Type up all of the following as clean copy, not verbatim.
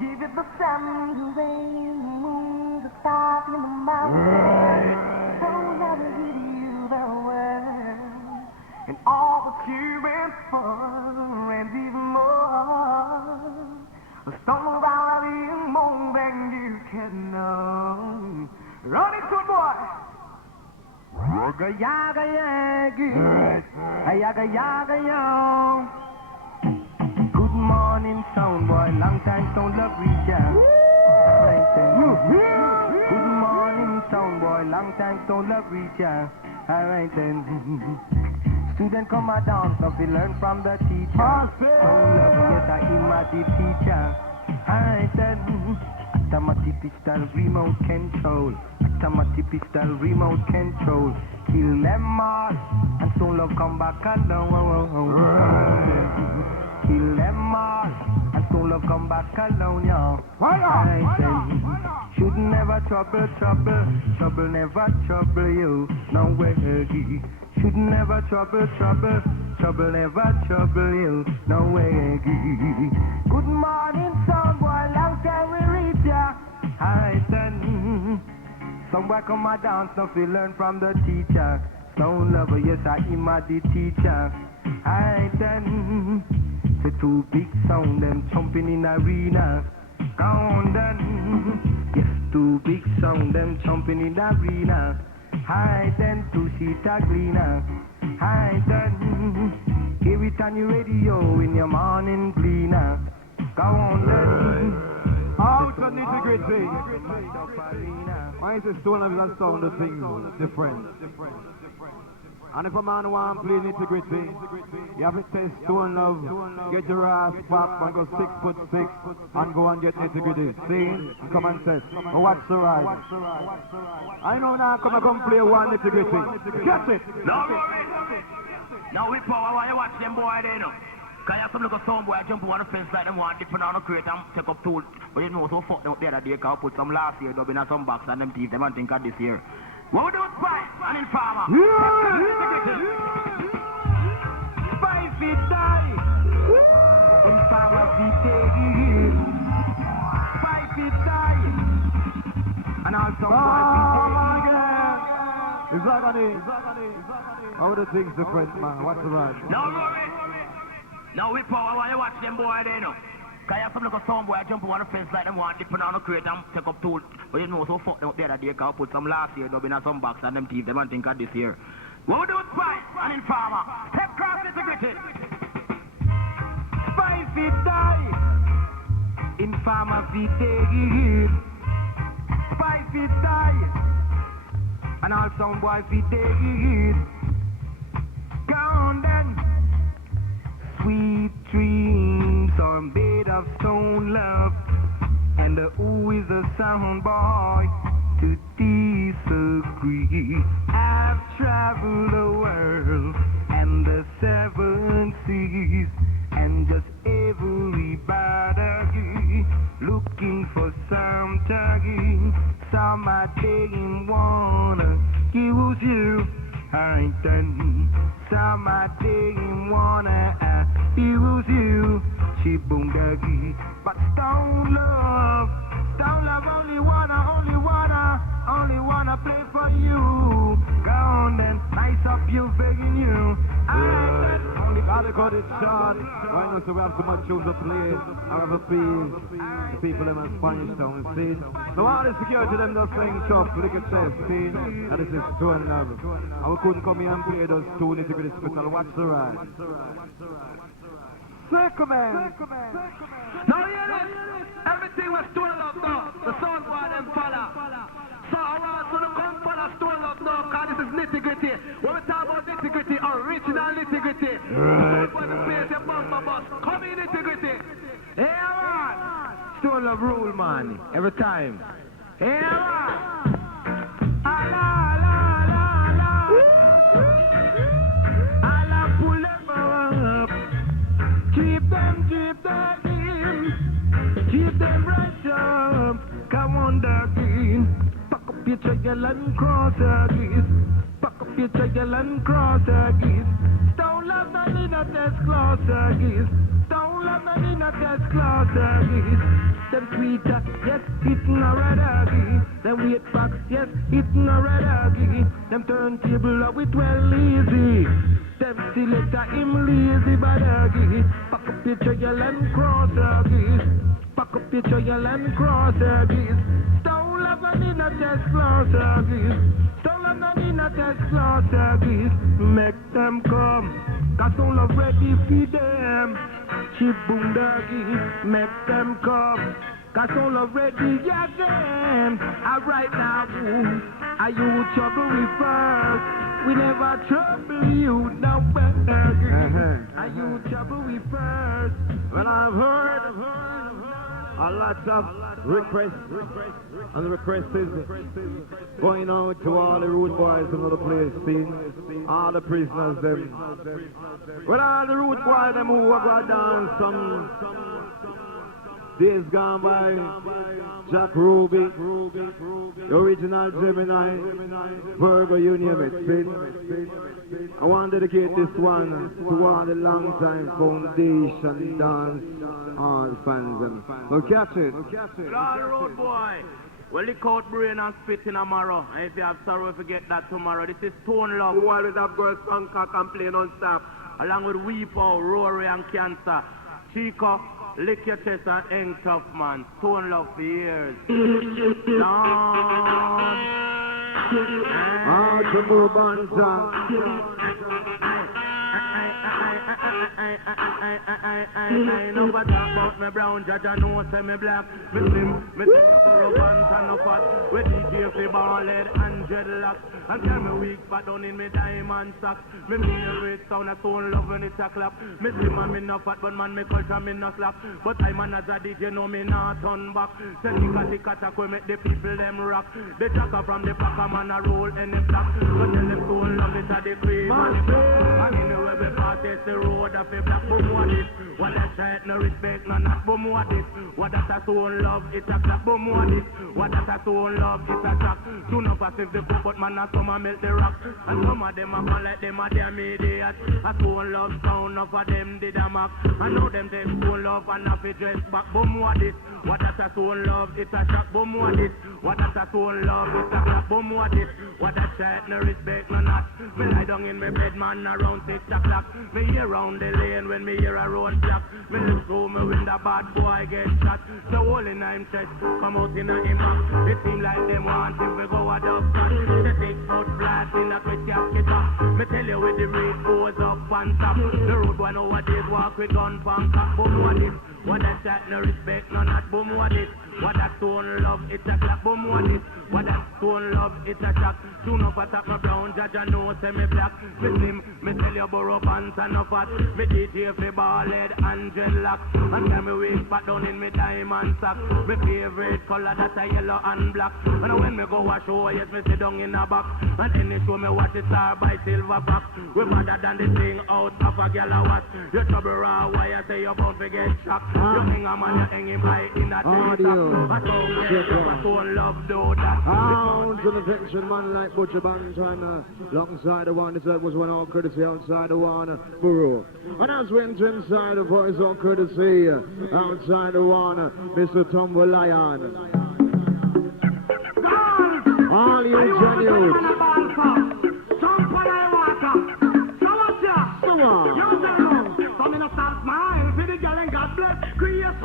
give it the sun, the rain, the moon, the stars in the mountains. So never give you the world and all the cheer and fun and even more. A stone around you more than you can know. Run into it, boy. Yaga yaga yaga, yaga yaga yaga. Good morning, sound boy. Long time sound love reach out. Good morning, sound boy. Long time sound love reach out. Alright then. Student come a dance, now we learn from the teacher. Sound love yes, I am the teacher. Alright then. Automatic pistol remote control. Automatic pistol remote control. Kill them all, and soon love come back alone. Kill them all, and soon love come back alone, yo. I say, should never trouble, trouble never trouble you. No way. Should never trouble, trouble never trouble you. No way. Good morning, sound boy, long time we reach ya. Alright then. Somewhere come a dance, now we learn from the teacher. Sound lover, yes, I am the teacher. Alright then. The two big sound, them jumping in arena. Go on then. Yes, two big sound, them jumping in arena. Alright then, two seater cleaner. Alright then. Give it on your radio in your morning cleaner. Go on then. How it's a nitty-gritty. Why is the stone and sound of things different? And if a man want to play nitty-gritty, you have to say stone love, get your ass pop and go 6'6" and go and get nitty-gritty. See? And come and say, oh, what's the ride? I know now come play one nitty-gritty. Catch it! No, now we power while you watch them boy there, you know. Cause you have some little sound boy jump on the fence like them want dip on the crate and take up tool. But you know so fuck them up the other day cause I put some last year dub in some box and them teeth them and think of this year. What we do with Spice and Informer? Spice feet die. Informer feet take. Spice feet die. And also boy feet take. Is that gonna? How are the things different, man? What's the right? No worry. Now we power while you watch them boy there, you know. Cause you have some little sound boy jump on the fence like them want dip on the crate and take up tool. But you know so fuck them up the other day cause I put some last year dub in some box and them teeth them and think of this year. What we do with Spice and Informer? Step cross integrity. Spice feet die. Informer feet take. Spice feet die. And all sound boy feet take. Go on then. Sweet dreams are made of stone love, and who is a sound boy to disagree? I've traveled the world and the seven seas, and just everybody looking for something. Somebody wanna use you. I done. Somebody wanna use you. She boom doggy. But stone love only wanna play for you. Go on then, nice up you begging you. Only gotta cut it short. Why not? So we have so much tunes to play. I have a piece. The people in Spanish town, see? So all the security them just saying chop, look at this, see? And this is stone love. And we couldn't come here and play those two nitty-gritty special. Watch the ride. Circle man. Now hear this. Everything was stone love now. The sound boy them follow. So around so the come follow stone love now because this is nitty-gritty. When we talk about nitty-gritty, original nitty-gritty. Sound boy the place the bumper bus. Come in nitty-gritty. Hey man. Stone love rule man. Every time. Hey man. Keep them right up. Come on, doggy. Pack up your triangle and cross the geese. Pack up your triangle and cross the geese. Don't love no need of this cross the geese. Don't love and in a test class, them sweeter, yes, hitting a red aggie. Them weight box, yes, hitting a red aggie. Them turntable up with 12 easy. Them selector him lazy but aggie. Pack up your trial and cross aggie. Pack up your trial and cross aggie. Stone love and in a test class aggie. Stone love and in a test class aggie. Make them come, cause don't love ready for them. Chip boom doggy, make them come. Cause all already got them. Right now, are you trouble with us? We never trouble you now, doggy. Are you trouble with us? Well, I've heard a lot of requests, and the request is going out to all the road boys and other places, all the prisoners them. Well, all the road boys them who have got down some days gone by, Jack Ruby, the original Gemini, Virgo, you name it, see? I want to dedicate this one to all the long time foundation dance, all fans and we'll catch it. All road boy. Well, lick out brain and spit in tomorrow. And if you have sorrow, forget that tomorrow. This is Stone Love. Who always have girls song and play non-stop. Along with Weepo, Rory and Cancer. Chico, lick your chest and hang tough, man. Stone Love for years. I know what talk about me brown, judge I know say me black. Me slim, me take a pants and no fat. With DJ fi ball head and dreadlocks. And tell me weak but down in me diamond socks. Me favorite sound a Stone Love when it's a clap. Me slim and me no fat but man me culture me no slap. But I man as a DJ know me not turn back. Say ticka tack we make the people them rock. The jacker from the packer man a roll any block. So tell them Stone Love it a the cream and the black. And anyway we pass the road of a black. Boom what it, what that shit no respect no not. Boom what it, what that a Stone Love it's a clap. Boom what it, what that a Stone Love it's a shock. Soon up as if the cook but man a some a melt the rock. And some of them a fall like them a damn idiot. A Stone Love sound of a them did a mock. I know them take Stone Love and a fi dress back. Boom what it, what that a Stone Love it's a shock. Boom what it, what that a Stone Love it's a clap. Boom what it, what that shit no respect no not. Me lie down in my bed man around 6 o'clock. Me hear round the lane when me hear a road block. Me look through me window bad boy get shot. The whole in him chest come out in a him back. It seem like them want him to go a dub shot. The 6 foot flat in a quick casket. Me tell you where the rate goes up and top. The road boy nowadays walk with gun pump top. Boom what it, what that shot no respect no not. Boom what it, what that Stone Love it's a clap. Boom what it, what that Stone Love it's a shock. Soon up a top my brown judge I know say me black. Me slim, me tell you borrow pants and no fat. Me DJ fi ball head and dreadlocks. And tell me wake back down in me diamond socks. Me favorite color that a yellow and black. And when me go a show yes me sit down in a box. And any show me watch it star by silver fox. We better than the thing out of a gal a watch. You trouble raw why I say you bound to get shocked. You hang a man you hang him high in a day. I Stone Love do that. Down to the fiction man like Butcher Band trying alongside the one that was one all courtesy outside the one Borough. And as we enter inside the voice all courtesy outside the one Mr. Tumble Lion. All you genuine.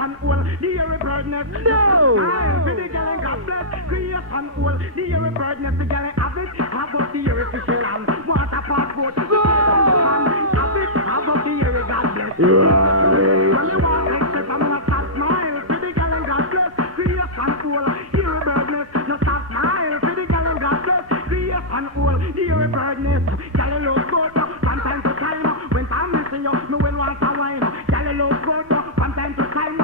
And all the every birdness. No! For the girl and God bless, create and all the every birdness. The girl have it, have up the every fisher and water passport. Have it, have up the every God bless. When you walk like step, I'm gonna start smile. For the girl and God bless, create and all the every birdness. You start smile. For the girl and God bless, create and all the every birdness. Girl you look good from time to time. When time missing you, no one wants a wine. Girl you look good from time to time.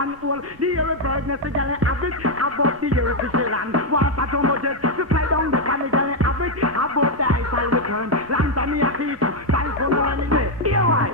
And one hole. The air birdness, the girl average above the earth to chill and walk at your budget. To fly down the valley, girl average above the Eiffel return. Land on me a feet, time for morning day. Here I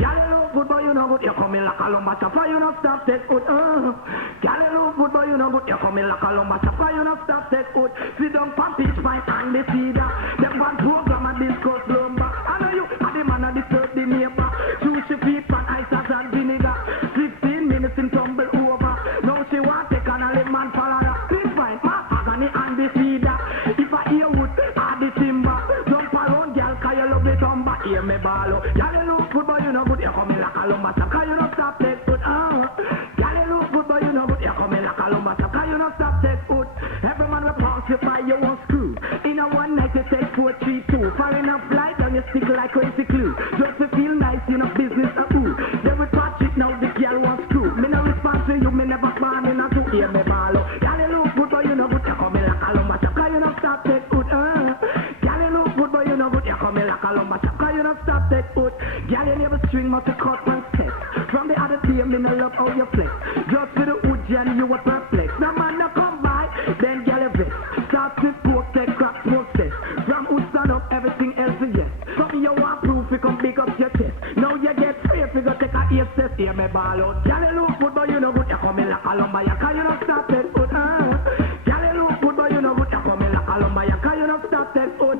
girl, you look good, but you know good. You come in like a lumber chopper, you know stop take good. Girl, you look good, but you know good. You come in like a lumber chopper, you know stop take good. Sit down on pitch pint and the cedar. Them one program and discuss lumber. I know you are the man and disturb the neighbor. Choose your feet and ice and vinegar. 15 minutes in tumble over. Now she want take on a little man follow her. Pitch pint, mahogany and the cedar. If I hear wood, add the timber. Jump around, girl, cause you love the tumber. Hear me ball. Girl, you look good, but you know good. You come in like a lumber chopper, you know stop take good. Girl, you look good, but you know good. You come in like a lumber chopper, you know stop take good. Every man will pass you by, you won't screw. In a one night, you take 4, 3, 2. Far enough light, and you stick like crazy glue. Just to feel nice, you know, business a ooh. They will touch it now, the girl wants screw. Me no respond to you, me never plan in a two. Hear me ball. Girl, you look good, but you know good. You come in like a lumber chopper, you know stop take good. Girl, you look good, but you know good. You come in like a lumber chopper, you know stop take good. Girl, you never string, must you cut and step. From the other day, me no love how you flex. Just for the wood, Jan, you were perplex. Now man, no come by, then girl, you vex. Start to poke, take crap, process. From wood stand up, everything else is yes. From you want proof, you come pick up your chest. Now you get free, if you go take a ear test. Hear me ball out. Girl, you look good, but you know good. You come in like a lumber, you can't, you know stop it good. Girl, you look good, but you know good. You come in like a lumber, you can't, you know stop it good.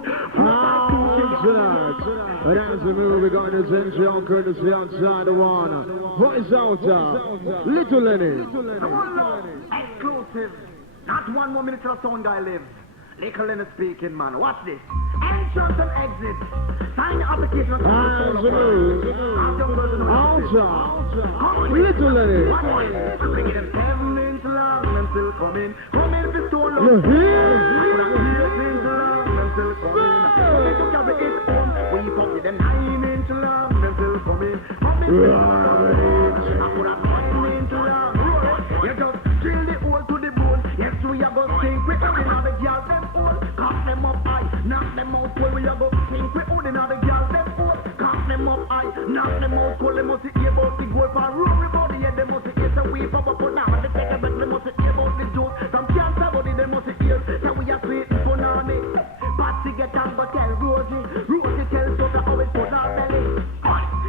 And as we move, we're going to send you on courtesy outside the one. Voice out, Little Lenny. Come on now, exclusive. Not 1 more minute till the sound guy lives. Little Lenny speaking, man. Watch this. Entrance and exit. Sign the application. As we move, outside. Little Lenny. Bring it in 7 inches long and still coming. Come in for so long. You hear? 8 inches long and still coming. Come in to carry it home. We come with them 9 inches long and still coming. Come in for so long. I put a 9 inches long. You just drill the hole to the bone. Yes, we are going to sink. We only have the girl them hole. Cock them up high. Knock them out cold. We are going to sink. We only have the girl them hole. Cock them up high. Knock them out cold. They must hear about the goal for room. Everybody yeah, they must hear. So we pop up now. They take a break. They must hear about the joke. From cancer body they must hear. So we are sweet tsunami. Patsy get on but tell Rosie. Rosie tell Sosa how it put our belly.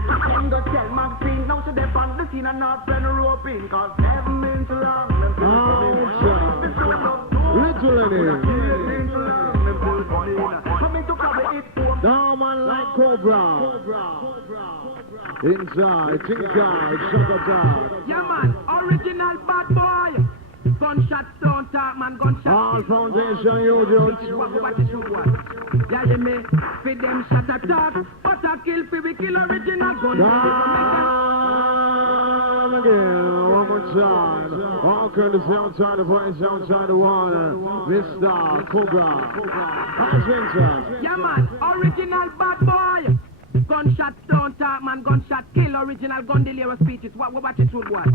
Then go tell Maxine. Now she dey on the scene and not friend roping. Cause 7 inches long. Little Lenny. Now man like Cobra. Inside, shut up down. Yeah man, original bad boy. Gunshots don't talk, man, gunshots. All foundation, you do. What you should want? Yeah, you may feed them shot attack. But I kill for we kill original gun. Again, one more time. All courtesy outside the voice, outside the water. Mr. Cobra. How's inside? Yeah man, original bad boy. Gunshots don't talk, man. Gunshot kill. Original gun deliver speeches. What you should want?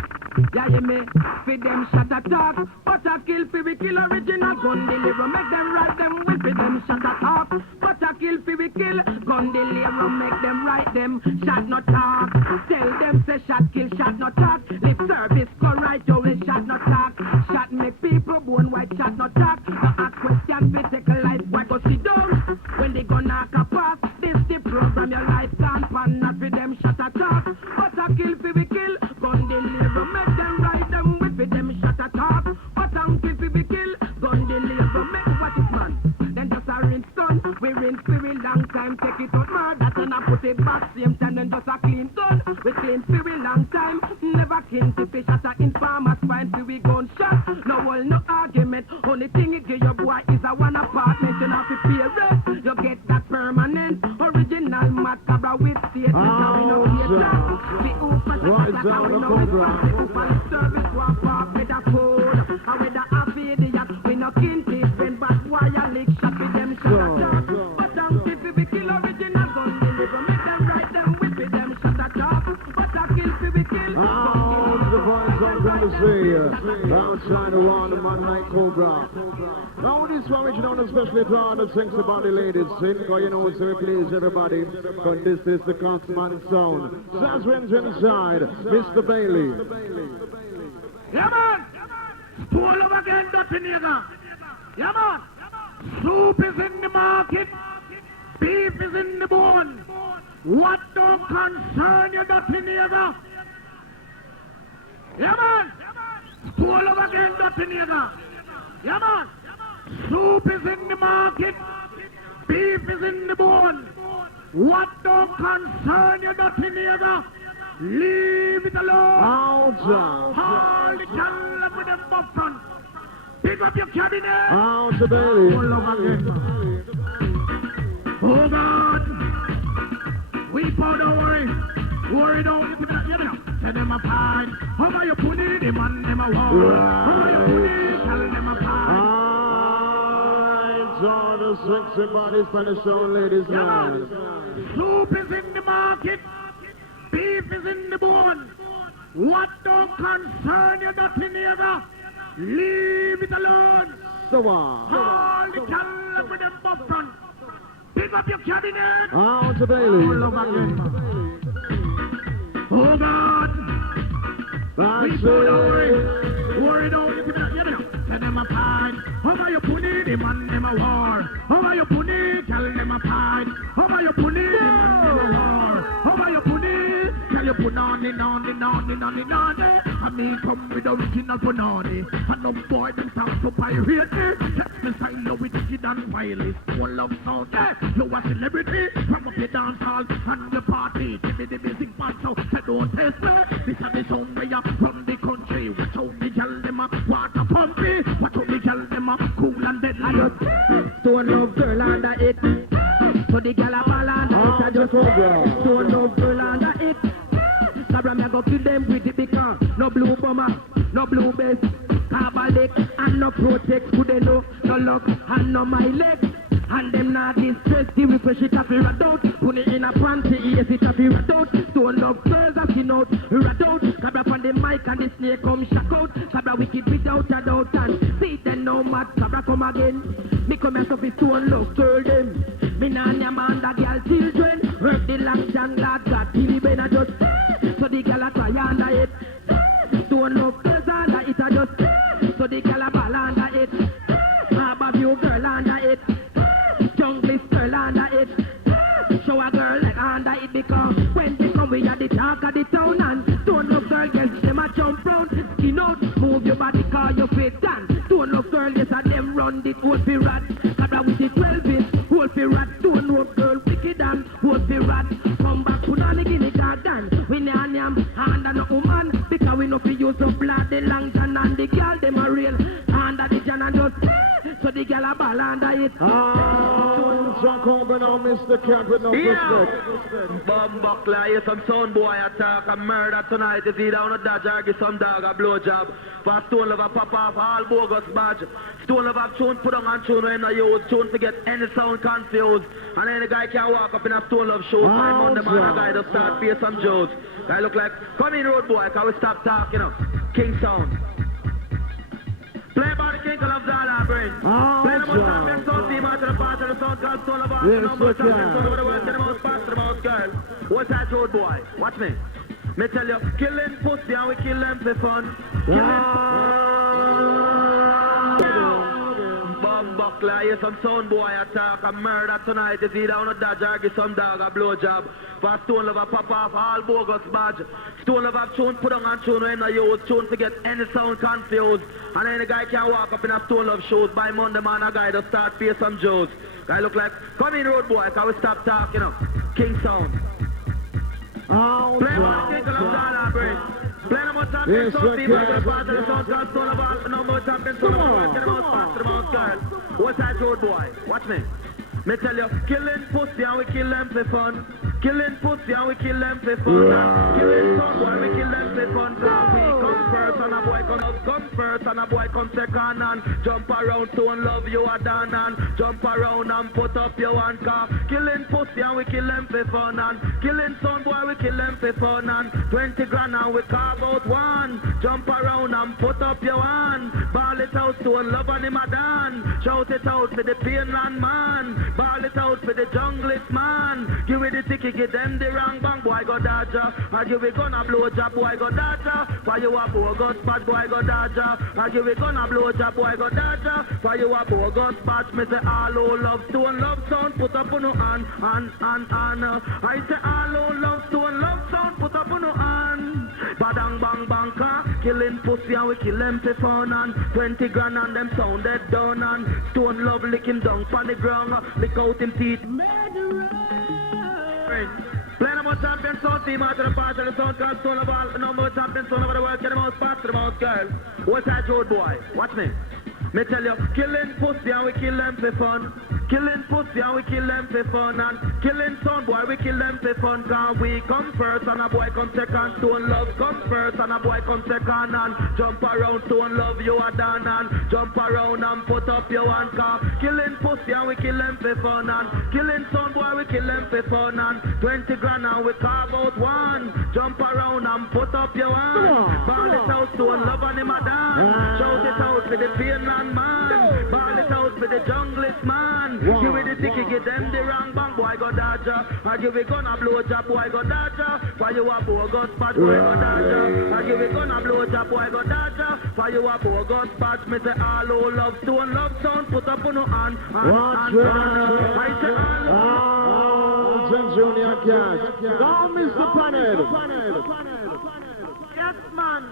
Yeah, you may feed them shot attack. But I kill for we kill. Original gun deliver. Make them write them will feed them shot attack. But I kill for we kill. Gun deliver. Make them write them shot not talk. Tell them say shot kill, shot not talk. Lip service go right over shot not talk. Shot make people bone white shot not talk. The ask question we take a life. Why go sit down when they gonna knock a pass? This the program your life can't pan. Not for them shot attack. But I kill for we kill. Gun deliver. Make them write them with for them shot attack. But I kill for we kill. Gun deliver. Make what it man. Then just a rinse gun. We rinse for a long time. Take it out murder. Then I put it back same time. Then just a clean gun. We clean for a long time. Never kill the fish at a informer's fine for we gunshot. No all no argument. Only thing it give your boy is a one apartment. You have to pay rent. You get that permanent. Original macabre with statement. Now we know the attack. The ooper that we know it's fast. The ooper service one park with a code. And with the affiliate. We no kin teeth. When bad wire lick shot with them shot attack. But if we kill original gun deliver. Make them write them with them shot attack. But I kill if we kill. The voice I'm going to see outside the wall, the man like Cobra. Now this one which you know especially to all the sings about the ladies sing, because you know so we please everybody, because this is the Craftsman sound. Sazwin's inside, Mr. Bailey. Yeah, man. Stole up again, dirty nigga. Yeah, man. Soup is in the market. Beef is in the bone. What don't concern you, dirty nigga? Yeah, man. Stole up again, dirty nigga. Yeah, man. Soup is in the market. Beef is in the bone. What don't concern you, dirty nigga? Leave it alone. All the cattle up with them buffon. Pick up your cabinet. Out the belly. Oh God. We powder worry. Worry don't you know. Tell them apart. How about you put it? Them and them a war. How about you put it? Tell them apart. All the sexy bodies for the show, ladies and gentlemen. Soup is in the market. Beef is in the bone. What don't concern you, dirty nigga? Leave it alone. So on. All the cattle with them buffon. Pick up your cabinet. Out the belly. Oh God. We That's don't it. worry. Worry don't you know. Tell them apart. How about you put it? Them and them a war. How about you put it? Tell them apart. How about you put it? Them and them a war. How about you put it? Tell you put on it. I mean come with original punani. And no boy them sound so pirate. Check me style with wicked and wireless. One love sound. You a celebrity. From up your dance hall and your party. Give me the music part so I don't test me. This is the sound where you run the country. Watch out me girl them up water pumpy. Watch out me girl them up cool and deadly. Stone love girl under it. So the gal a ball under it. I just stone love girl under it. Sabra me go kill them with the because no blue bomber, no blue base, carbolic and no protect. Could they know no luck and no my leg. And them not distress the refresh it up rat out. Put it in a panty, yes it up rat out. Stone love girls a skin out, rat out. Cabra on the mic and the snake come shock out. Cabra wicked without a doubt and see then no mad cabra come again. Me come here to be stone love girl them. Me nah name and the girl children. Work the long John glad God till the ben a just. So the girl a try under it. Stone love girls under it a just. So the girl a ball under it. Above you girl under it. Jungle girl under it. Show a girl like under it because when they come we are the talk of the town and stone love girl gets them a jump round. Skin out, move your body cause you fit down. Stone love girl yes and them run it whole fi rat. Cabra with the 12 bit, whole fi rat. Stone love girl wicked and whole fi rat. Come back put on the guinea garden. We name hand and no woman because we no fi use up blood the long John and the girl them a real under the John and just so the girl a ball under it. Jump over now, Mr. Camp with no respect. Bomb buckler, hear some sound boy attack and murder tonight. Is either on a dodge or give some dog a blowjob. For stone lover pop off all bogus badge. Stone lover tune put on and tune when I use. Tune to get any sound confused. And any guy can walk up in a stone love show. Find on the man a guy to start pay some Joes. Guy look like, come in road boy, can we stop talking, you know. King sound. Play by the king of Zala brain. Play the most champion sound team out of the part of the sound called Soul of Art. The number champion sound over the world to the most fast to the most girl. What's that road boy? Watch me. Me tell you, killing pussy and we kill them for fun. Bomb buckler, hear some sound boy attack and murder tonight. Is either on a dodge or give some dog a blowjob. For stone lover pop off all bogus badge. Stone lover tune put on and tune when I use. Tune to get any sound confused. And any guy can walk up in a stone love shoes. By Monday man a guy to start pay some Joes. Guy look like, come in road boy, can we stop talking, you know. King sound. Play by the king of Zala brain. Play no more champion sound team out of the part of the sound called Soul of Art. No more champion sound over the world to the most fast to the most girl. What's that road boy? Watch me. Me tell you, killing pussy and we kill them for fun. Killing pussy and we kill them for fun. Killing son boy, we kill them for fun. So we come first and a boy come first and a boy come second and jump around to and love you a dan and jump around and put up your one car. Killing pussy and we kill them for fun and killing son boy we kill them for fun and 20 grand and we carve out one. Jump around and put up your one. Ball it out to and love on him a dan. Shout it out for the Painland man. Ball it out for the junglist man. Give it ticky, get them the wrong bang, boy go dodger. I give we gonna blow job, boy go dodger. For you a bogus bad, boy go dodger. I give we gonna blow job, boy go dodger. For you a bogus bad, me say all who love stone, love sound, put up on no hand. I say all who love stone, love sound, put up on no hand. Badang bang bang car, killing pussy and we kill them for fun and 20 grand and them sounded done and stone love licking down on the ground, lick out him teeth. Playing about champion sound team out of the part of the sound called Stone of All, number of champion sound over the world, get the most parts to the most girl. What's that road boy? Watch me. Me tell you, killing pussy and we kill them for fun. Killing pussy and we kill them for fun. And killing son boy, we kill them for fun. Cause we come first and a boy come second. Stone love come first and a boy come second. And jump around, stone love you are done. And jump around and put up your hand. Cause killing pussy and we kill them for fun. And killing son boy, we kill them for fun. And 20 grand and we carve out one. Jump around and put up your hand. Ball it out, stone love and him a dance. Shout it out for the Finland man. Ball it out for the junglist man. Give me the ticket, get them the wrong bang, boy go dodger. I give it gonna blow job, boy go dodger. For you a bogus bad, boy go dodger. I give it gonna blow job, boy go dodger. For you a bogus bad, me say all who love stone, love sound, put up on no hand. I say all Junior Cash. Don't miss the panel. Yes, man.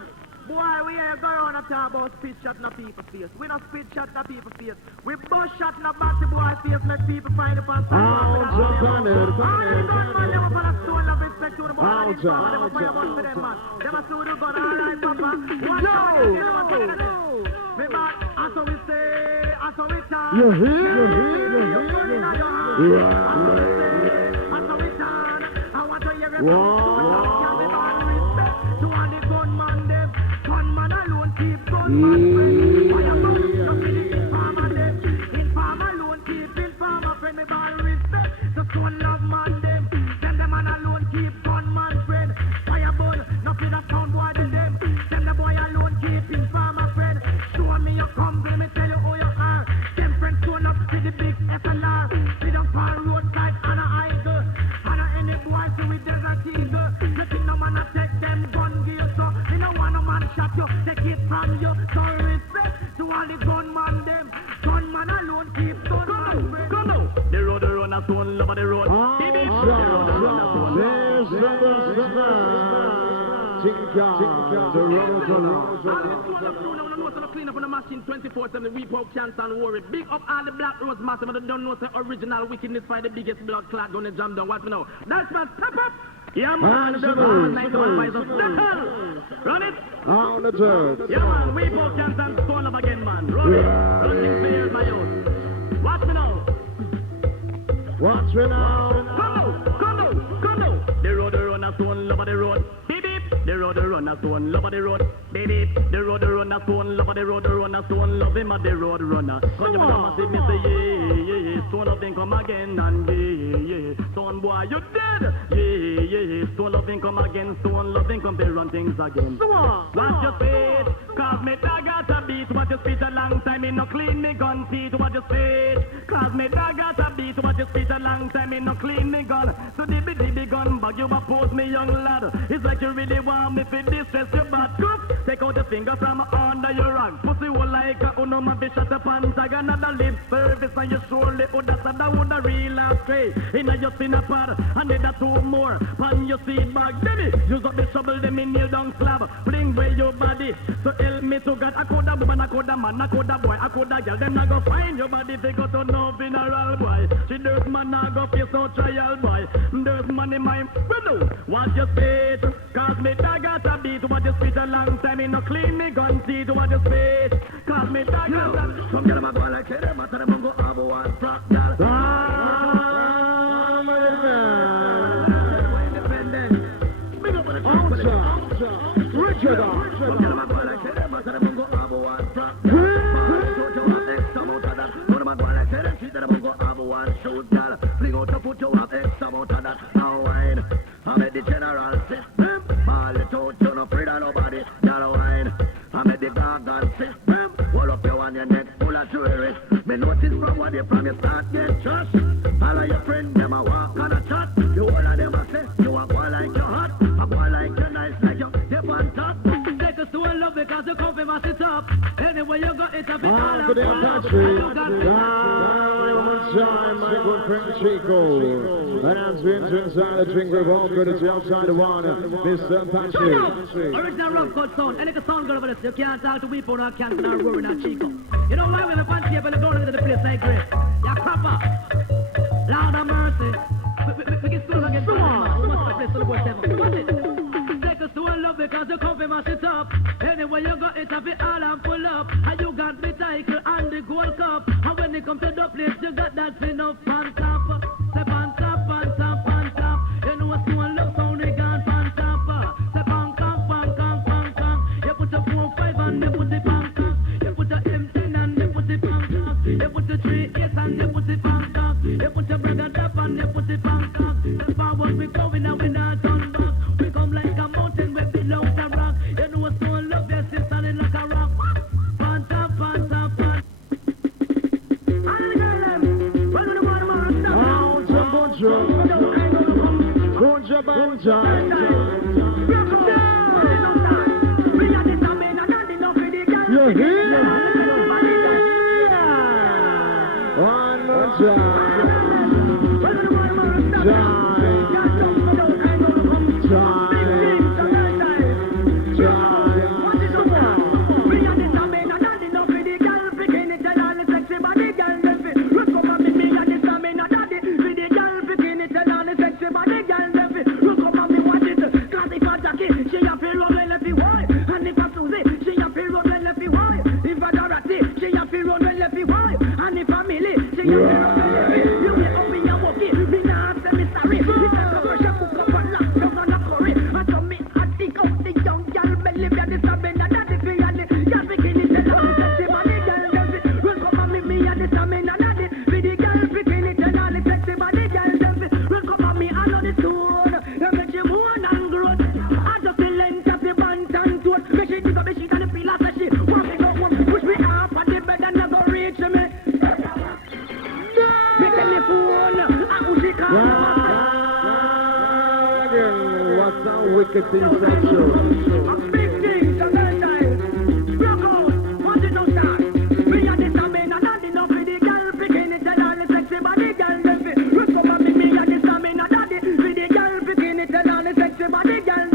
Boy, we ain't go around and talk about spit shot in a people's face. We not spit shot in a people's face. We bust shot in a batty boy face, make people find the pants. All the gunman, they were for a stone of respect to the boy. They were for a gun for them, man. They were through the gun, all right, papa. Watch out, they were telling us. Me man, that's how we say, that's how we talk. You hear? You're putting on your hand. That's how we say, that's how we talk. I want to hear it. Informer alone keep informer friend. Me ball respect. So stone love man them. Send them man alone keep gunman friend. Fireball, nothing a sound boy than them. Send the boy alone keep informer friend. Show me your company, me tell you who you are. Them friends stone up to the big SLR. See them far roadside and a idle. And any boy see with desert eagle. You think no man a take them gun gear so. You know one no man shot you, take it from you. So respect to all the gunman them. Gunman alone keep gunman friend. Come out. The road run a stone love the road. Clean up on the machine 24/7, we pop cancer and worry. Big up all the black rose massive, but don't know the original wickedness by the biggest blood clot gonna jam down. What we know? That's my step up. Yeah man, the all night one the hell. Run it. On the dirt. Yeah man, we pop cancer and stone up again, man. Run it. Run this beers, my youth. Watch me now. Watch me now. Come out. The road run a stone love the road. Beep beep. The road run a stone love the road. Beep beep. The road run a stone love the road. Run a stone love him at the road runner. When you come and see me say yeah. Stone love him come again and yeah. Stone boy you dead. Yeah. Stone love him come again. Stone love him come to run things again. Watch your feet. Cause me dog got a beat. What you spit a long time me no clean me gun teeth. What you spit. Cause me dog got a beat. What you spit a long time me no clean me gun. So dibby gun bag you oppose me young lad. It's like you really want me for distress your bad cook. Take out the finger from under your rag. Pussy hole like a uno man be shut up and tag another lip service and you surely woulda said that woulda real astray. Inna your sinner pad and then two more. Pan your seed bag. Demi use up the shovel them in nail down slab. Bring away your body. So help me to God. I coulda woman, I coulda man, I coulda boy, I coulda girl. Them not go find your body. They go to no funeral boy. She there's man not go face no trial boy. There's money in my window. Watch your spit. Cause me dog got a beat. What you spit a long time. Me no clean me gun teeth. What you spit. Cause me dog got a beat. Some girl a go like them. I tell them go have one frack girl. Independent. Big up on the Richard. Some girl a go like them. I tell them go have one frack girl. Don't you have X amount of that. Some girl a go like them. She tell them go have one shoot girl. Fling out the foot. You have X amount of that. Now wine. I made the general system. All the toes, you're not afraid of nobody. Y'all wine. I made the garden system. Hold up your on your neck full of jewelry. Me notice from what you from you start get trust. All of your friends, them a walk on a chat. You all mass it up. Anyway you go, it's a bit all for the country. My good friend Chico. And as we enter inside the drink, we're all good as outside the water. Mr. Apache. Original rough cut sound. Any sound girl over this, you can't talk to people or can't start roaring at Chico. You know why we have a fancy up and the going into the place like this? Yeah, crapper. Lord of mercy. We can still again. What's the place to the boy devil? What's it? Take us to a love because you come from mash it up. Anyway you got it, have it all and full up. And you got the title and the gold cup. And when it comes to the place, you got that fin up on top. Step on top, on top, on top. You know what's going love sound, they gone on top. Step on camp, on camp, on camp. You put a 4, 5 and you put it on camp. You put a M10 and you put it on camp. You put a 3, 8 and you put it on camp. You put a brother top and you put it on camp. Step forward, we going and we not turn back. We come like a mountain, we below the rock. You know what's going love, yes, it's standing like a rock. On top, on top, on top. Gunja Banja. You're here. One more time. Wicked things that show. I'm big things, the night time. Rock out, want it no start. Me and this a man, and not enough for the girl. Picking it and all the sexy body girl. Rock up on me, me and this a man, and daddy. For the girl, picking it and all the sexy body girl.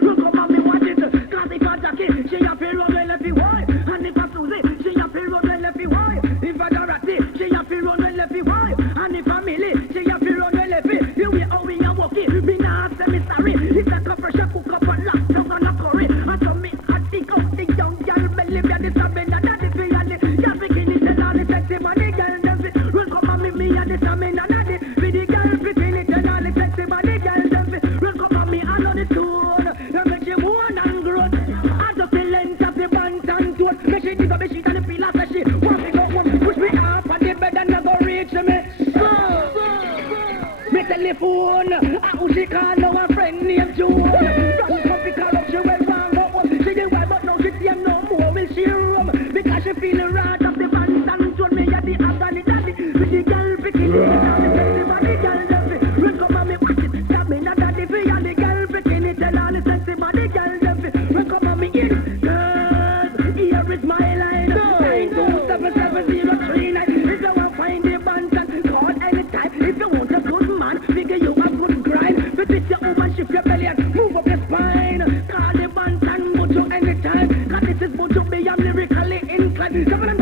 Rock up on me, want it. Cause if a Jackie, she a feel run well if you want. And if a Susie, she a feel run well if you want. If a Dorothy, she a feel run well if you want. And if a Millie, she a feel run well if you way how we a walk it. Me nah say me sorry. It's a cup of cook up and lock down on a curry. And so me I think out the young girl belly me and this a man and daddy fi and the girl bikini tell all the sexy body girl them fi run come on me and this a man and daddy fi the girl bikini tell all the sexy body girl them fi run come on me and on the stone. You make you moan and grunt. I just the length of the band and toad. Make she dig up the sheet and the pillar say she want me go home. Push me off on the bed and never reach me. Me telephone, how she call now a friend named Joe. Run coffee call up, she well wrong up. She did well, but now she see no more. Will she rum? Because she feel the wrath of the band and told me at the agony daddy. With the girl picking it and the sexy body girl love it. Run come on me watch it, stab me not daddy fi and the girl picking it and all the sexy body girl love it. Run come on me in, girls, here is my line. 9277039. If you want find the band and call anytime. If you want a good man, figure you a good grind. But it's your woman, shift your belly and move up your spine. Call the band and mojo anytime. Cause this is mojo me, I'm lyrically inclined. Some of them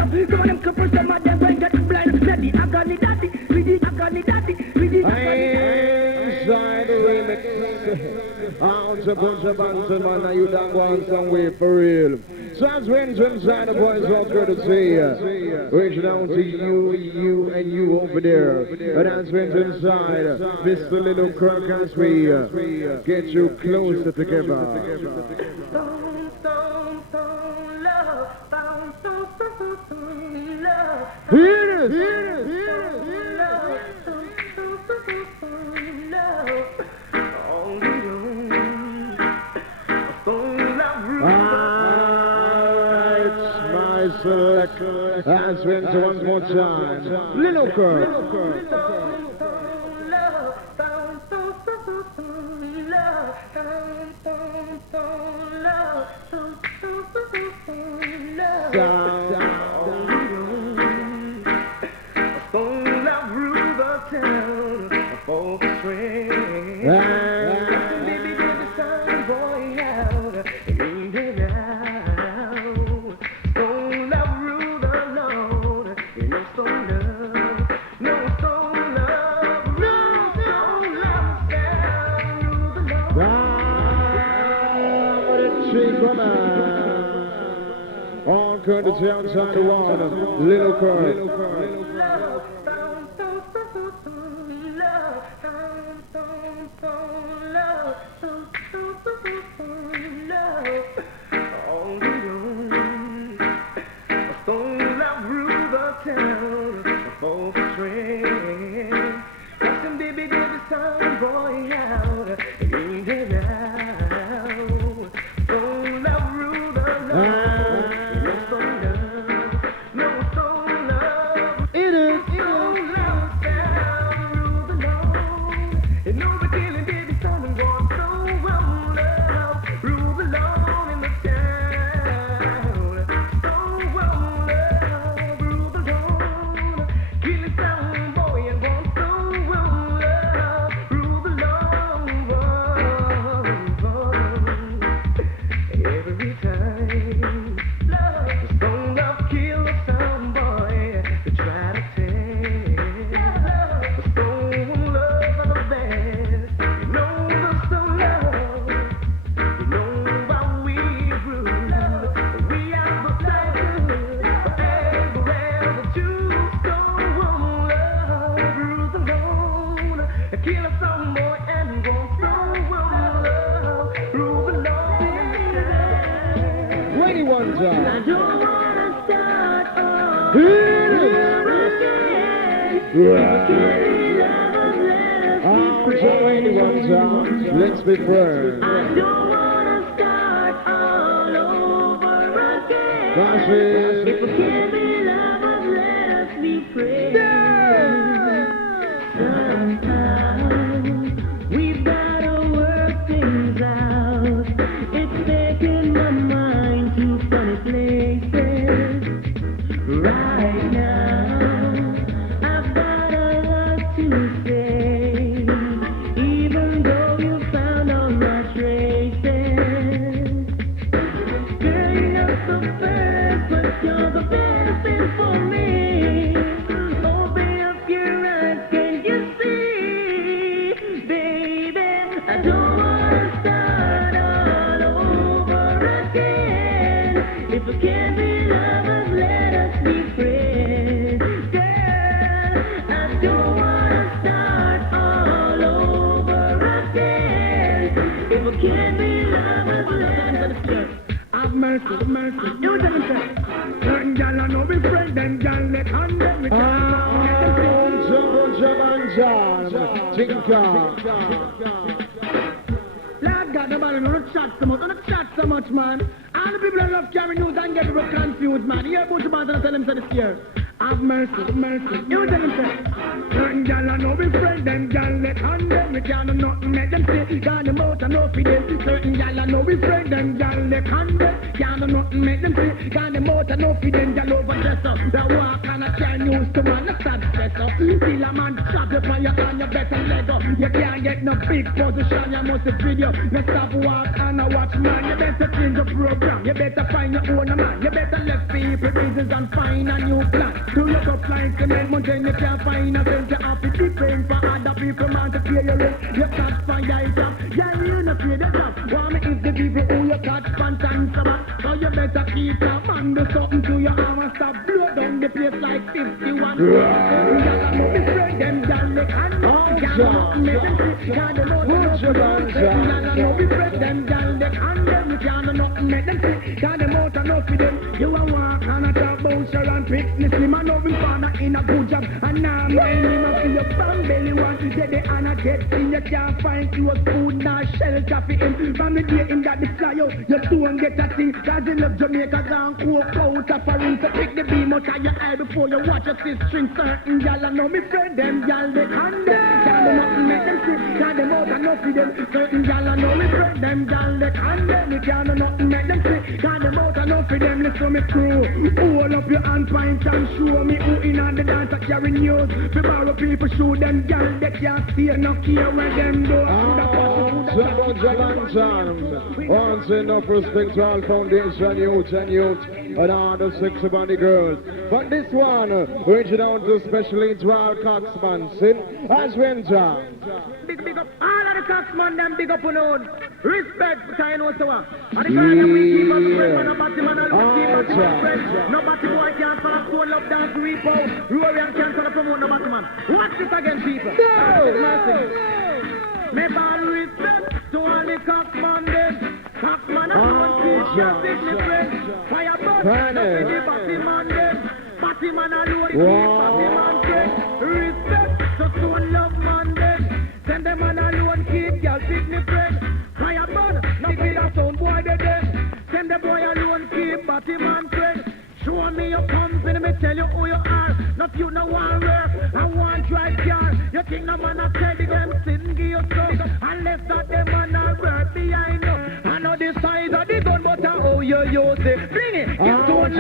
couples, some of them when get blind. Let the agony daddy, with the agony daddy, with the agony daddy. Inside the remix. Out a bunch of bands, man, now you don't go on somewhere for real. So as we enter inside, the boys all good to see you. Reaching out to you, and you over there. And as we enter inside, Mr. Little Kirk, as we get you closer together. Here it is! Select as we enter once more time. Little Kirk. Courtesy outside the water, Little Curve. Let's be friends. I don't wanna start all over again. That's it. If we can't be lovers, let us be friends. Sometimes we've gotta work things out. It's taking my mind to funny places. Right now, I've got a lot to say. You tell them, certain gal I know be friend, them gal they condemn me. Lord God, nobody don't chat so much, don't chat so much, man. All the people that love carrying news and get people confused, man. You hear about the man and tell them to the scared. Have mercy, have mercy. You tell them, certain gal I know be friend, them gal they condemn me. Can't do nothing, make them say, got them out and no for them. Certain gal I know be friend, them gal they condemn. Can't do nothing, make them say, got them out and no for them. Gal overdress up, that walk and I can't use to man, that's sad stress up. Still a man chop up on your hand, you better leg up. You can't get no big position, you must have video. You stop walk and I watch man, you better change the program. You better find your own man, you better let people reasons and find a new plan. Do look up like cement, but then you can't find a sense. You have to be paying for other people, man, to pay your rent. You catch fire, job. Yeah, you know, pay the job. Why me is the people who you catch pants and sabbat. So you better keep up and do something to your arm and stop blow down the place like 51. Y'all know me friend, them y'all they can't make them see. Y'all know me friend, them y'all they can't make them see. Y'all them out and up with them. You a walk and a talk about Sharon, pick me, I know we found in a good job. And now I'm him up in your bang belly. Want to get the honor, get in. You can't find clothes, food, nor shelter for him. From the day him that the fly out, you don't get a thing. Cause he love Jamaica, gone coke out of a ring. So pick the beam out of your eye before you watch your string. Certain y'all I know me friend them, y'all they can them. Y'all they nothing make them sick, y'all them out and enough for them. Certain y'all I know me friend them, y'all they can them. If y'all know nothing make them sick, y'all them out and enough for them. Listen me crew, hold up your hand, point and show me who in on the dance that carry news. We borrow people, show them, y'all they can't see enough here where them go. Once enough respect to all foundation youth and all the sexy body girls. But this one, reach it out to especially to all coxman, as we enter. Big up all of the coxman, them big up on own. Respect for time also. And the guy that we keep us friends, no batty man and keep us friends. No batty boy can't fall up, soul up, dance, repo. Rory and can't fall promote no batty man. Watch this again, people. Me ball respect to all the coxman them. Coxman and one teach your significance. Fire burn, nothing the batty man them. Batty man alone, the batty man friend. Respect to soul love man them. Send them man alone, keep your significance. Fire burn, nothing the sound boy they them. Send the boy alone, keep batty man friend. Show me your company, me tell you who you are. Not you no one work, I want drive car. You think no man a steady them sin, give you stuff. Unless that them man a work behind you. I know the size of the gun, but how you use it. Bring it, it's too much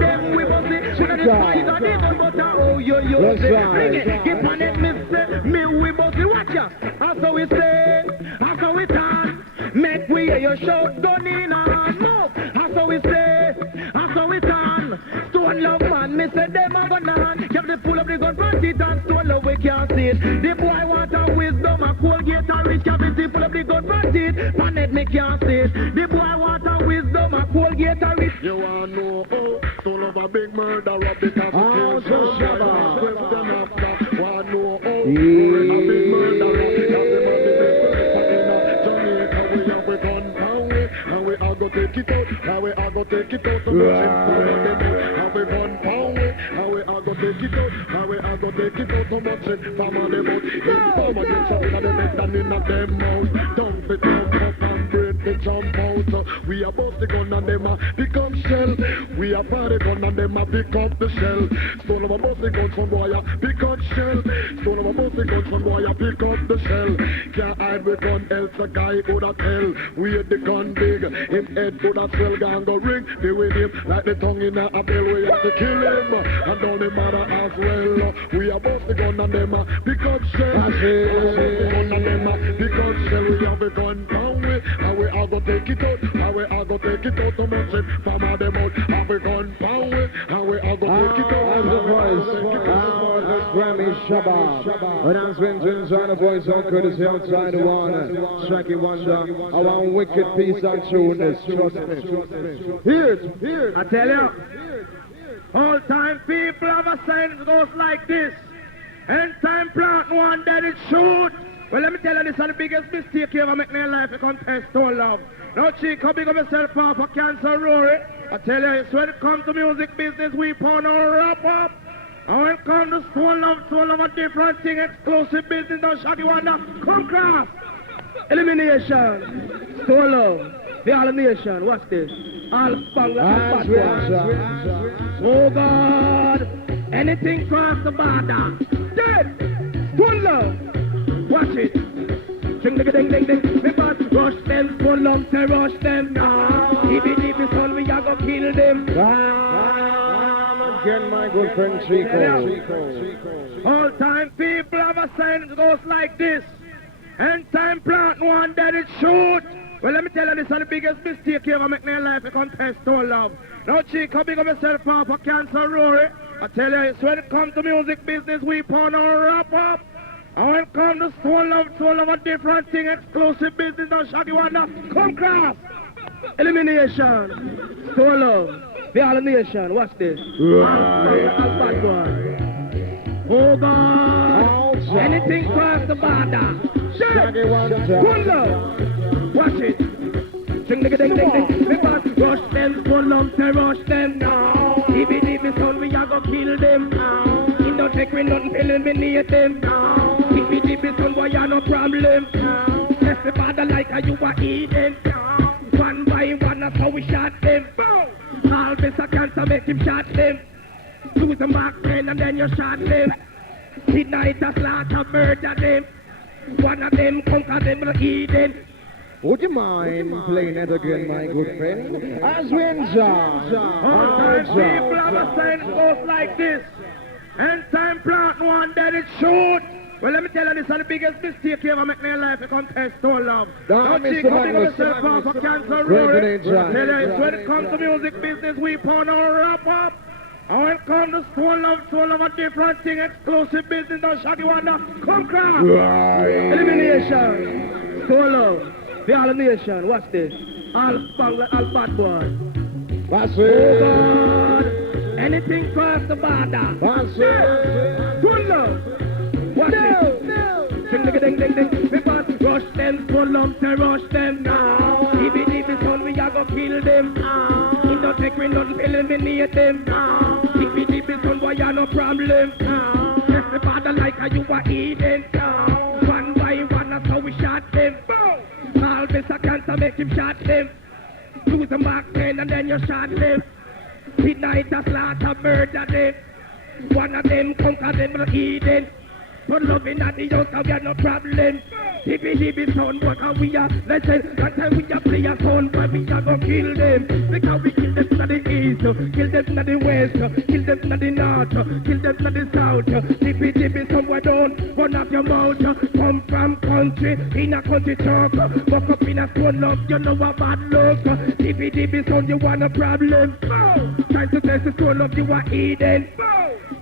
them we must it. I know the size of the gun, but how you use it. Bring it, keep on it, me we must it. Watch ya, that's how we say, that's how we turn. Make we hear your shout, gun in and move. That's how we say, that's how we turn. Stone love man, me say them a gone on. Keep the pull up the gun front it and stone love we can't see it. The boy want a wisdom, a Colgate and rich cavity. Pull up the gun front it, planet me can't see it. The boy want a wisdom, a Colgate and rich. You want know how stone love a big murderer because Oh, so Shabba. them after. Want know how a big murderer because them have the best Jamaica we have we gun down we and we are go take it out and we are go take it out to much in them and we gun down we and we are go take it out and we are go take it out to much in family mouth in family something and they make that in a them mouth don't fit up and break the jump out we are bust the gun and them a become shell we are fire the gun and them a pick up the shell stone of a bust the gun some boy a pick up shell stone of a bust the gun some boy a pick up the shell can't hide with gun else a guy woulda tell we hit the gun big him head woulda swell gang go ring be with him like the tongue in a bell we have to kill him and don't it matter as well we are bust the gun and them a pick up shell bust the gun and them a pick up shell we have a gun down we and we are go take it out and we are go take it out to much it from a them out have a gun down we and we are go take it out as the voice the Grammy Shabba announcement inside the voice on courtesy outside the one Strikey Wonder our wicked piece and tune is trust me hear it I tell you, all time people have a sign that goes like this. End time plant one that it shoot. Well, let me tell you, this is the biggest mistake you ever make in your life. You contest to love. No chick, how big of yourself off for cancer, Rory. I tell you, it's when it comes to music business, we pound on wrap up. And when it comes to soul love, a different thing, exclusive business, don't shock you on that. Come cross. Elimination. Soul love. The all nation. Watch this. All bang oh God. Anything cross the border. Dead. Soul love. Watch it. Ding ding ding ding ding. We must rush them. Soul love say rush them now. Even if it's all we are gonna kill them. Again, my good friend Chico. All time people have a sign that goes like this. End time plant one that it shoot. Well, let me tell you, this is the biggest mistake you ever make in your life. You contest to love. Now, chick, how big of yourself off for cancer, Rory? I tell you, it's when it comes to music business, we pound on wrap up. And when it comes to soul love, a different thing, exclusive business, don't shock you on that. Come cross. Elimination. Soul love. The all nation. Watch this. Oh God. Anything cross the border. Shit. Good love. Watch it. Ding ding ding ding ding. We must rush them. Pull up to rush them now. Even if it's all we are gonna kill them. take me nothing, eliminate them. If it deep is on boy, you no problem. Test the father like a you are eating. One by one, that's how we shot them. All this a cancer make him shot them. Choose a mark 10 and then you shot them. Midnight a slaughter, murder them. One of them conquer them and eat them. Would you mind playing it again, my good friend? As we enjoy. All people have a sign goes like this. And time plant one, then it shoot. Well, let me tell you, this is the biggest mistake you ever make in your life. You contest so love. Don't see coming on yourself off for cancer road. When it comes to music business, we pound our wrap up. And when it comes to soul love a different thing, exclusive business, don't shock you wonder. Come crack. Elimination. Soul love. The all nation. What's this? All bad boys. That's Oh it. God. Anything cross the border. That's it. Soul love. What's this? Ding ding ding ding. We must rush them. Soul love to rush them now. If it son, we are gonna kill them. It don't take me nothing to eliminate them. If it son, boy, you no problem. Yes, the father like how you are eating. One by one, that's how we shot them. All this a cancer make him shot them. Choose a mark 10 and then you shot them. Midnight a slaughter, murder them. One of them conquer them and eat them. But loving at the young, we have no problem. Hippie son, what are we are? Let's say, that time we are play a son, but we are gonna kill them. Because we kill them to the east, kill them to the west, kill them to the north, kill them to the south. Hippie somewhere down, run up your mouth. Come from country, in a country talk. Walk up in a stone love, you know a bad luck. Hippie son, you want a problem. Trying to test the stone love, you are eating.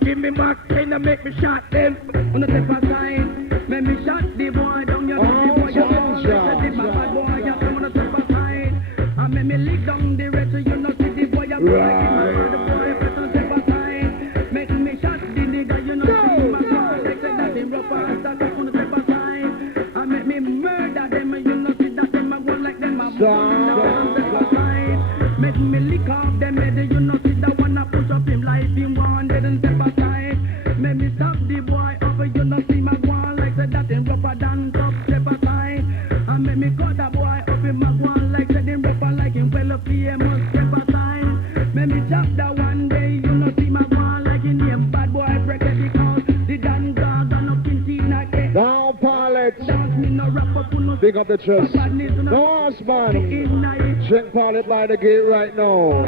Give me back 10 and make me shot them. On the step aside, make me shot the boy down. You the boy, you know, the bad boy, you come on the step aside. And make me lick down the rest, you know, see the boy, you the boy, better step aside. Make me shot the nigga, you know, see my boy, like that in rough and start on the step aside. And make me murder them, you know, see that them, I go like them, I go on the step aside. Make me lick off them, you know, see that one, I push up him life in one, didn't step aside. Make me stop the boy over, you know, see my one like that in rougher than top, step aside. And make me cut that boy up in my one like that in rougher like in well famous, step aside. Make me chop that one day, you know, see my one like in name bad boy, break it because the dan dog and up in Tina K. Now, pilot. Dance me no rap up, no Big up the chest. No husband. Check pilot by the gate right now.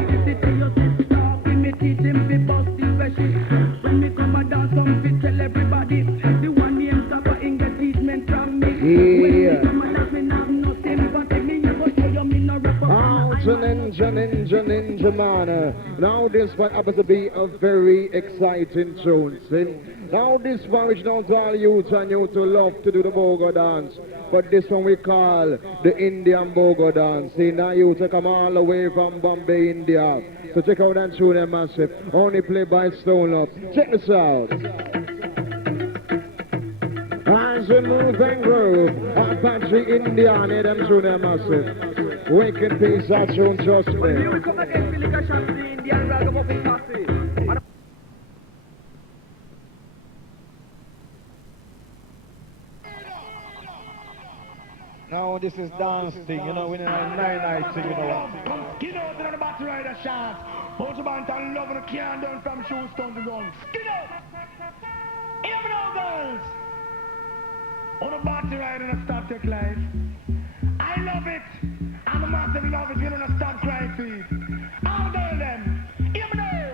When me come and dance, some fit tell everybody. The one name suffer in get treatment from me. Yeah. When me come and dance, me not nothing but me never show you me no rap up. Ninja man. Now this one happens to be a very exciting tune. See? Now this one which don't all youth and you to love to do the bogo dance. But this one we call the Indian bogo dance. See, now you to come all the way from Bombay, India. So check out that tune there, massive. Only played by Stone Up. Check this out. As we move and groove, Apache Indian, hear them tune there, massive. Wake in peace, that tune just me. Now this is dance thing, you know, we need a night thing, you know. Skin out in the battery rider shot. Bunch of band and love and a can down from shoes down to guns. Skin out! Hear me now, girls! On a battery rider and a stop take life. I love it. I'm a massive love it. You don't stop crying feed. All girl them. Hear me now.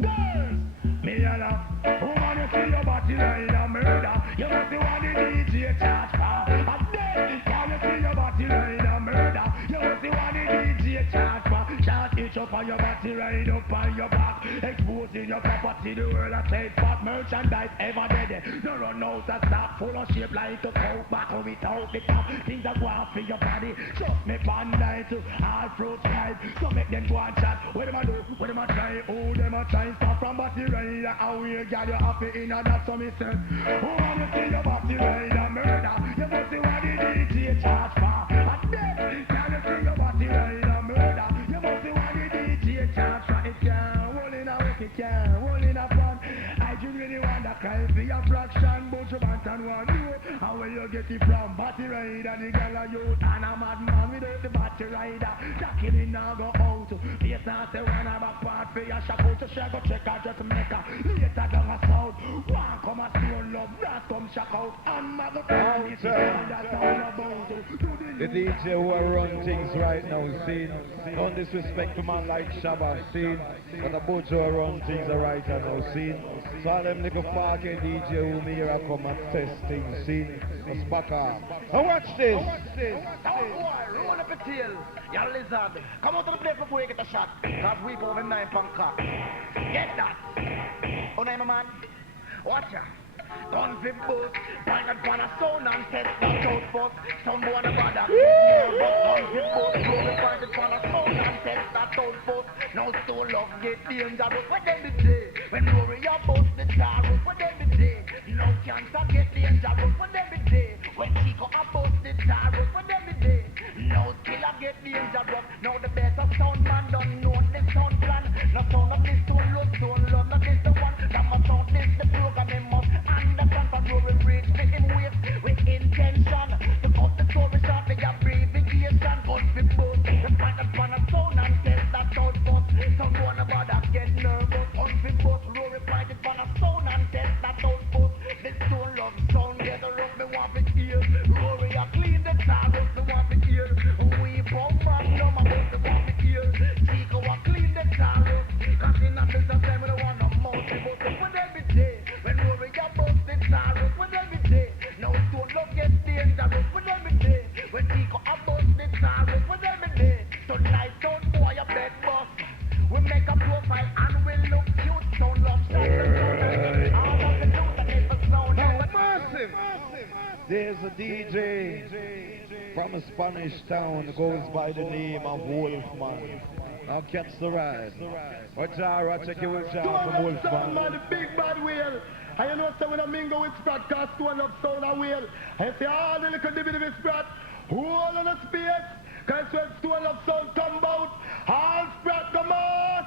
Girls. Me yalla. Who wanna see your battery rider murder? You must be one the DJ charge for. And then, can you see your battery rider murder? You must be one the DJ charge for. Shot each up on your battery ride up on your back. Exposing your property, the world of trade spot. Merchandise ever dead. No run out of stock, full of shape like a coke bottle without the top. Things that go out for your body. Just make one night to hard fruit tribe. So make them go and chat. What them a do? What them a try? Oh, them a try. Stop from battery rider. How we got you happy in a that's what me said. Who wanna see your battery rider murder? You must see what the DJ charge for. And then, can you see your battery rider murder? You must see what the DJ charge for. It can't roll in a work, it can't roll in a fun. I do really want that Cause be a fraction, but you want and one you. And where you get it from? Batty rider, the girl a youth. And a madman without the batty rider. Jack it in now go out. Yes, I say one of a part for your shack out. She go check out just make her. Later down a sound. One come a stone love, last come shack out. And mother that's all about. The DJ who are run things right now, see. Don't disrespect to man like Shabba, see. But the bunch who are run things right now, see. So all them little fucking DJ who me here come and test things, see. Just back up. Now watch this. Roll up a tail, you lizard. Come out to the place before you get a shot. Cause we over 9 pound cock. Get that. Oh, name a man. Watch ya. Don't flip book, point it on a sound and test that out fuck. Some boy the bother. Don't flip book, point it on a sound and test that out fuck. Now still love get dangerous. What them be say? When Rory a bust the Jaro, what them be say? No cancer get dangerous. What them be say? When Chico a bust the Jaro, what them be say? No killer get dangerous. Now the better sound man don't know the sound plan. No sound of this sound love, not this the one. Now my sound this the program him up. The control will reach the in waves with intention. To cut the story short, they have abbreviation. Gun for both. The find upon a sound and test that out bus. Some go on about that get nervous. Gun for both. Rory find it on a sound and test that out bus. This soul love sound, get a rough, me want to hear. Rory a clean the Jaro, me want to hear. We bomb man, no my boss, me want to hear. Chico a clean the Jaro. Cause in a business time, we don't want no mouth. But when every day, when Rory a bust the Jaro, when every day. Now soul love get dangerous, when every day. When Chico a bust the Jaro, when every day. Tonight, sound boy a bed boss. We make a profile and we look cute. Sound love, sound the all of the truth that never sound. Massive. There's a DJ from a Spanish town goes by the name of Wolfman. Now catch the ride. What Jaro, check you with Jaro from Wolfman. Man, the big bad whale. And you know, so when I mingle with Sprat, cause Stone Love sound a whale. And say all the little dibby Sprat, hold on the space. Cause when Stone Love sound come out, all Sprat go mass.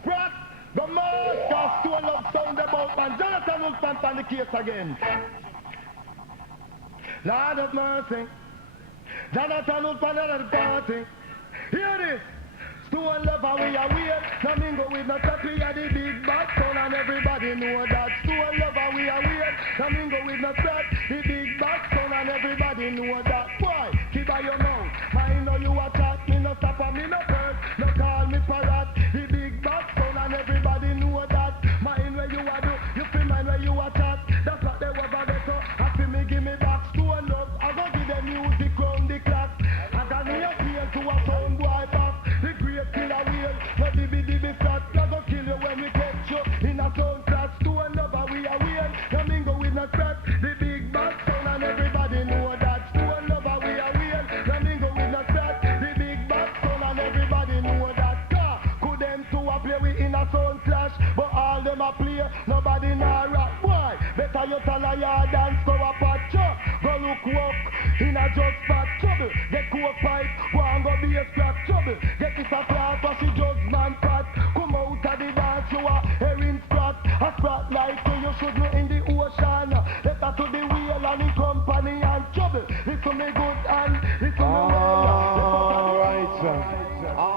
Sprat go mass. Cause Stone Love sound about, man. Jonathan Wolfman on the case again. Lord of mercy. Jonathan Wolfman at the party. Hear this. Stone Love and we are weird. Now mingle with no chat, we are the big bad sound and everybody know that. Stone Love and we are weird. Now mingle with no chat, the big bad sound and everybody know that. Boy, keep by your mouth. I know you attack me, no stop and me no first. No call me parrot. The big bad sound and everybody know that. Mind where you are do, you feel mind where you attack. That's what they were about so happy me give me back. Stone Love, I go give the music round the clock. I got me a feel to a sound boy back. The great killer wheel, no dibby flat. I go kill you when we catch you in a sound class. Stone Love and we are weird. No mingle with no chat. The big bad sound and everybody know that. Stone Love and we are weird. No mingle with no chat. The big bad sound and everybody know that. Car, could them two a play we in a sound clash, but all them a play, nobody nah rap. Boy, better you tell a yard dance, go up a chop. Go look walk in a just spot trouble. Get coke pipe, go and go be a scrap trouble. Get this a class for she just man pat. Come out of the dance, you a herring sprat. A sprat like you should know in the ocean. Letter to the wheel and the company and trouble. Listen me good and listen me well. Alright, sir.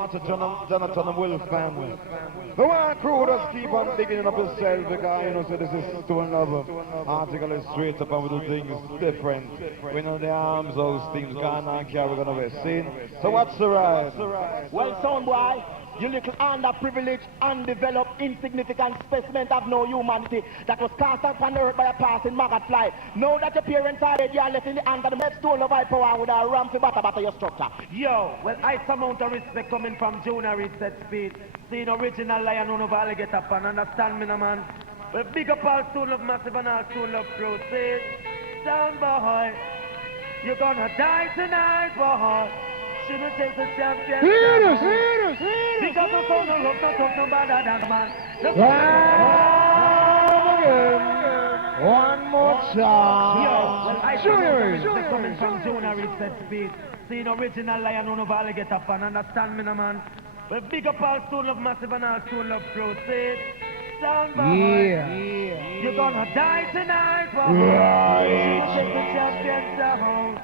To Jonathan and Will family. The one crew just keep on digging up yourself because you know, so this is Stone Love. Article is straight up and we do things different. We know the arms, those things gone on care, we're gonna be seen. So what's the ride? Well, sound boy, you little underprivileged, undeveloped, insignificant specimen of no humanity that was cast upon the earth by a passing maggot fly. Know that your parents are dead, you are left in the hands of the best Stone Love power with a ram to batter your structure. Yo, well, I some amount of respect coming from Junior Reset Speed. Seeing original lion on over alligator pan, understand me, no man? Well, big up all Stone Love Massive and all Stone Love Crew. Say, sound boy, you're gonna die tonight, boy. Shouldn't take the champion. Because the phone no rock, no talk, no better than man. One more time. Yo, well, I sure coming from Junior Reset Speed. Seeing original lion on over alligator pan, understand me, no man? Well, big up all Stone Love Massive and all Stone Love Crew. Say, stand by. You're gonna die tonight, boy. Right. Take the champions down.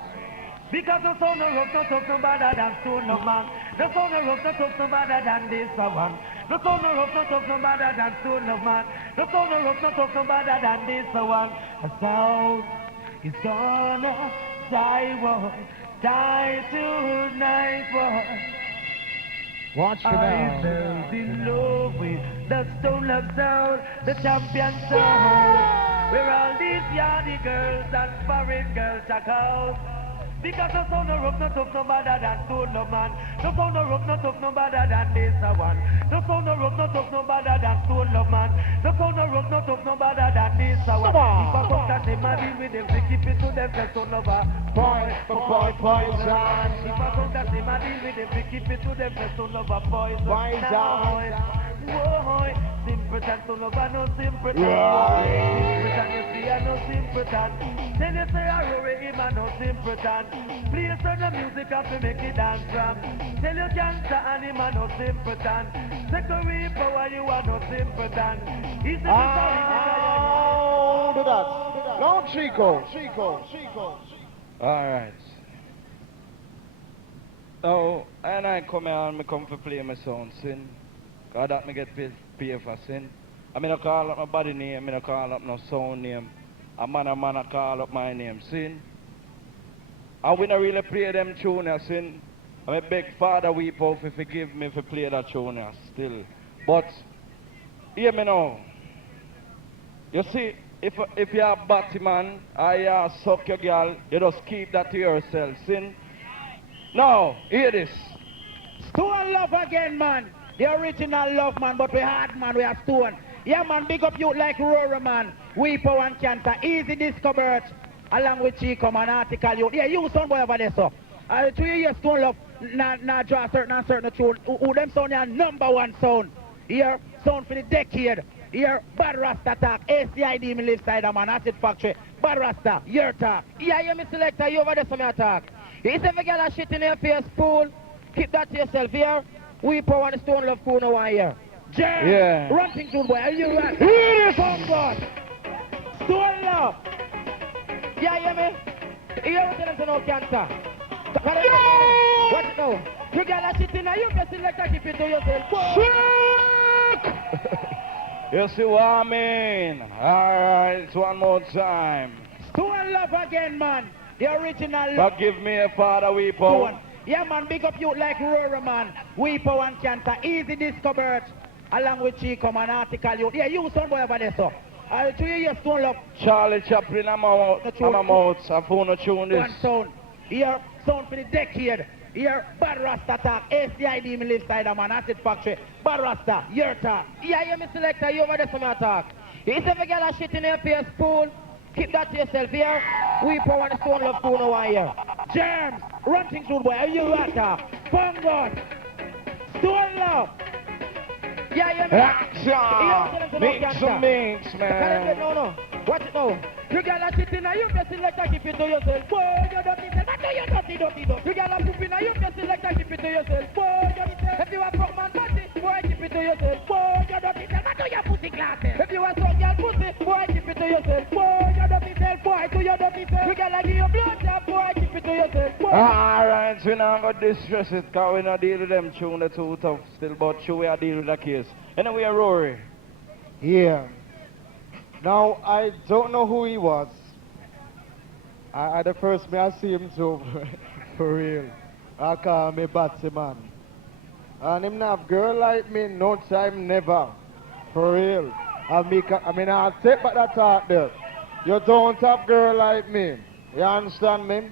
Because the son of rock not tough no better than stone of man. The son of rock not tough no better than this one. The son of rock not tough no better than stone of man. The son of rock not tough no better than this one. The sound is gonna die, boy. Die tonight, boy. Watch for I now. fell in love with the stone love sound, the champion sound. Where all these yardy girls and foreign girls check out. Because the sound of rock not tough no better than stone love man. The sound of rock not tough no better than this one. The sound of rock not tough no better than stone love man. The sound of rock not tough no better than this one. If I come that they might be with them, they keep it to them, the stone lover. Poison. If I come that they might be with them, they keep it to them, the stone lover. Poison. Boy, simpleton, son of a no simpleton. Simpleton, you see, I no simpleton. Then you say, I worry him, I no simpleton. Please turn the music up to make it dance from. Tell you cancer and him, I no simpleton. Take a reaper while you are no simpleton. He's the Do that. No, Chico. Alright. So, and I come here and I come to play my song, sin. Cause that me get paid for sin. I mean I call up my body name, I mean I call up no sound name. A man I call up my name, sin. And we don't really play them tune, sin. I beg Father weep out if forgive me if I play that tune still. But hear me now. You see, if you're a batty man or you suck your girl, you just keep that to yourself, sin. Now, hear this. Stone love again, man. The original love, man, but we hard, man, we are stone. Yeah, man, big up you like Rory, man. We power and cancer. Easy discovered. Along with Chico, man, article you. Yeah, you son boy over there, so. 2 years stone love, not draw certain tune. Who them sound your #1 sound. Here, sound for the decade. Here, Bad Rasta talk. ACID, me live side, man, acid factory. Bad Rasta, your talk. Yeah, you me selector, you over there, so me attack. If a girl a shit in your face, spool, keep that to yourself here. We power the stone love crew now here. Jam! Yeah. Run things good boy, are you right? Here is on God! Stone love! Yeah, hear me? You ever tell them to no cancer? What it now? You got a shit in you can select a keep it to yourself. You see what I mean? Alright, one more time. Stone love again, man. The original But give me a Father weep out. Stone. Yeah, man, big up you like Rory, man. We power and cancer. Easy discovered. Along with Chico, man, article you. Yeah, you son boy over there, so. 2 years stone love. Charlie Chaplin, I'm out. I found a tune this. One sound. Here, sound for the decade. Here, Bad Rasta talk. ACID, me live side, man, acid factory. Bad Rasta, your talk. Yeah, you me selector, you over there for my talk. If a girl a shit in your face, spool, keep that to yourself here. We power the stone love crew now here. Germs, run things good boy, are you right? Fungus, stone love. Yeah, Action! Mix and mix, man. No. Watch it now. You got a shit in you can select a keep it to yourself. Boy, you dirty self. I know you dirty. You got a poop in you can select a keep it to yourself. Boy, you dirty. If you are broke man dirty, boy, keep it to yourself. Boy, you dirty self. I know you pussy glasses. If you are so girl pussy, boy, keep it to yourself. Boy, you dirty self. Boy, to your dirty self. You got to give your blood job, boy, keep it to yourself. Alright, so we not got distress it, cause we not deal with them tune the too tough still, but sure we are deal with the case. Anyway, Rory. Yeah. Now, I don't know who he was. I the first me I see him too, for real. I call me Batty man. And him not have girl like me, no time, never. For real. I mean, I'll take back that talk there. You don't have girl like me. You understand me?